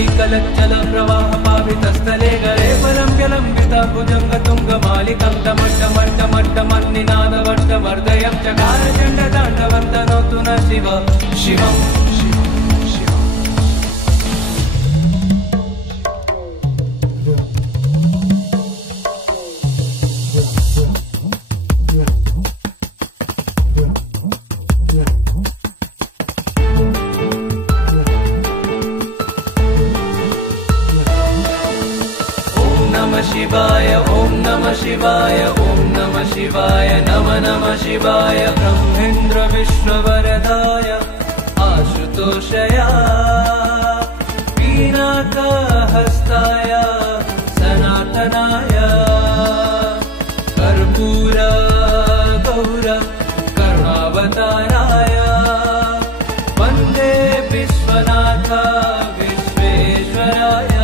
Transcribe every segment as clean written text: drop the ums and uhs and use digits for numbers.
जटाटवीकलज्जल प्रवाह पावितस्थले गरे परम्यलम्बिता भुजङ्गतुङ्गमालिकं टमट्टमट्टमट्टमन्निनादवट्टवर्धयं चकार चण्डताण्डवन्तनोतु न शिव शिवम् शिवाय ओम नमः शिवाय ओम नमः शिवाय नमः शिवाय ब्रह्मेन्द्र विश्ववरदाय आशुतोषया पीनाकहस्ताय सनातनाय कर्पूर गौर करुणावताराय वन्दे विश्वनाथ विश्वेश्वराय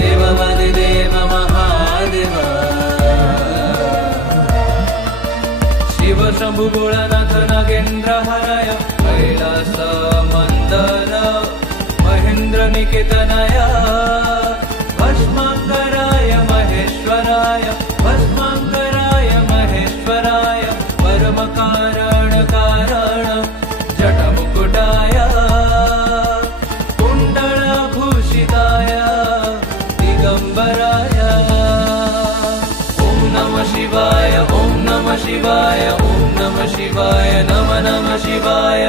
देव महादेव शिव शंभु भोलानाथ नागेन्द्र हराय कैलास मंदर महेन्द्र निकेतनाय भस्मांकराय महेश्वराय भस्मांकराय महेश्वराय परम कारण कारण जटमुकुटाय कुंडलभूषिताय दिगंबराय ओम नमः शिवाय ओम नमः शिवाय ओम नमः शिवाय नमः शिवाय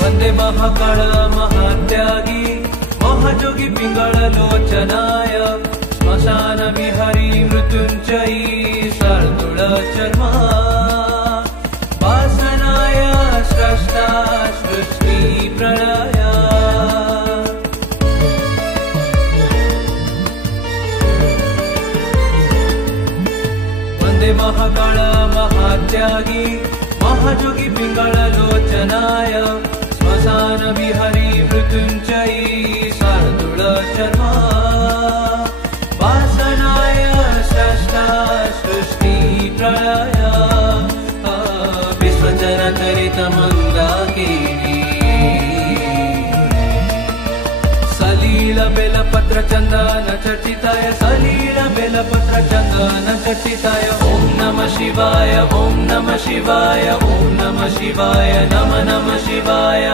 वंदे महाकाल महात्यागी महाजोगी पिंगल लोचनाय श्मशान विहरी मृत्युंजयी शार्दूल चर्मा वासनाय स्रष्टा सृष्टि प्रलय वंदे महाकाल महात्यागी महाजोगी पिंगल लोचनाय श्मशान विहरी मृत्युंजयी शार्दूल चर्मा वासनाय स्रष्टा सृष्टि प्रलय विश्वचरचरित मंदाकिनी सलील बेलपत्र चंदन चर्चिताय सलील बेलपत्र चंदन चर्चिताय ओम नमः शिवाय ओम नमः शिवाय ओम नमः शिवाय नमः शिवाय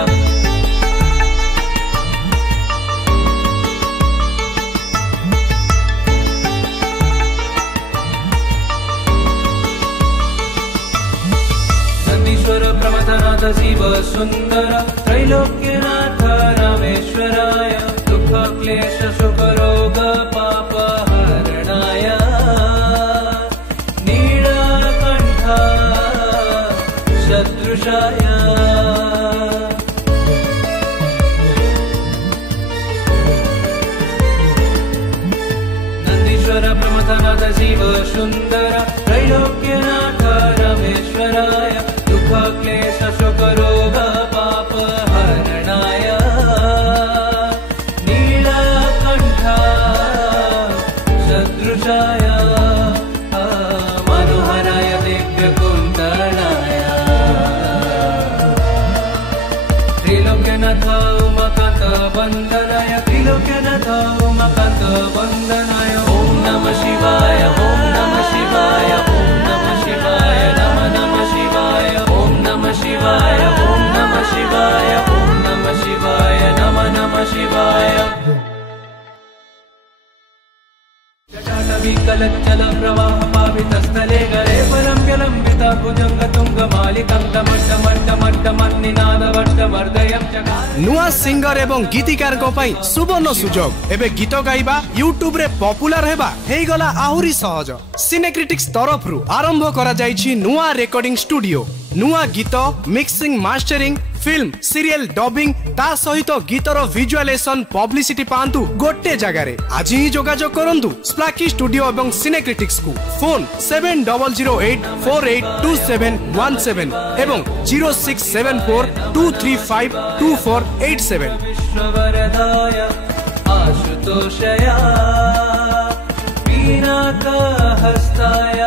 प्रमथनाथ शिव सुंदर त्रैलोक्यनाथ रामेश्वराय दुख क्लेश शोक रोग पाप हरणाय नीलकंठ सदृशाय नंदीश्वर प्रमथनाथ शिव सुंदर त्रैलोक्यनाथ रामेश्वराय क्लेश शोक रोग पाप हरणाय नीलकंठ सदृशाय मनोहराय दिव्य कुंदनाय त्रिलोक्यनाथ उमाकांत वंदनाय त्रिलोक्यनाथ उमाकांत वंदनाय ओम नमः शिवाय ओम नमः शिवाय ओम नमः शिवाय नमः शिवाय ओम नमः शिवाय ओम नमः शिवाय ओम नमः शिवाय नमः शिवाय जटाटवीकलज्जल प्रवाह पावितस्थले गरे परम्यलम्बिता भुजङ्गतुङ्गमालिकं टमट्टमट्टमट्टमन्निनादवट्टवर्धयं चकार नुआ सिंगर एवं गीतिकार को पई सुवर्ण सुजोग एबे गीत गाइबा यूट्यूब रे पॉपुलर हेबा हेई गला आहुरी सहज सिनेक्रिटिक्स तरफ रु आरंभ करा जाईछि नुआ रेकॉर्डिंग स्टूडियो नुआ गीत mixing mastering film serial dubbing ता सहित गीतर विजुअलाइजेशन पब्लिसिटी पांतु गोटे जगह रे आज ही जोगाजोग करंतु स्प्लाकी स्टूडियो एवं सिनेक्रिटिक्स को फोन 7008482717 एवं 0674235247 विश्ववरदाय आशुतोषया पिनाकहस्ताय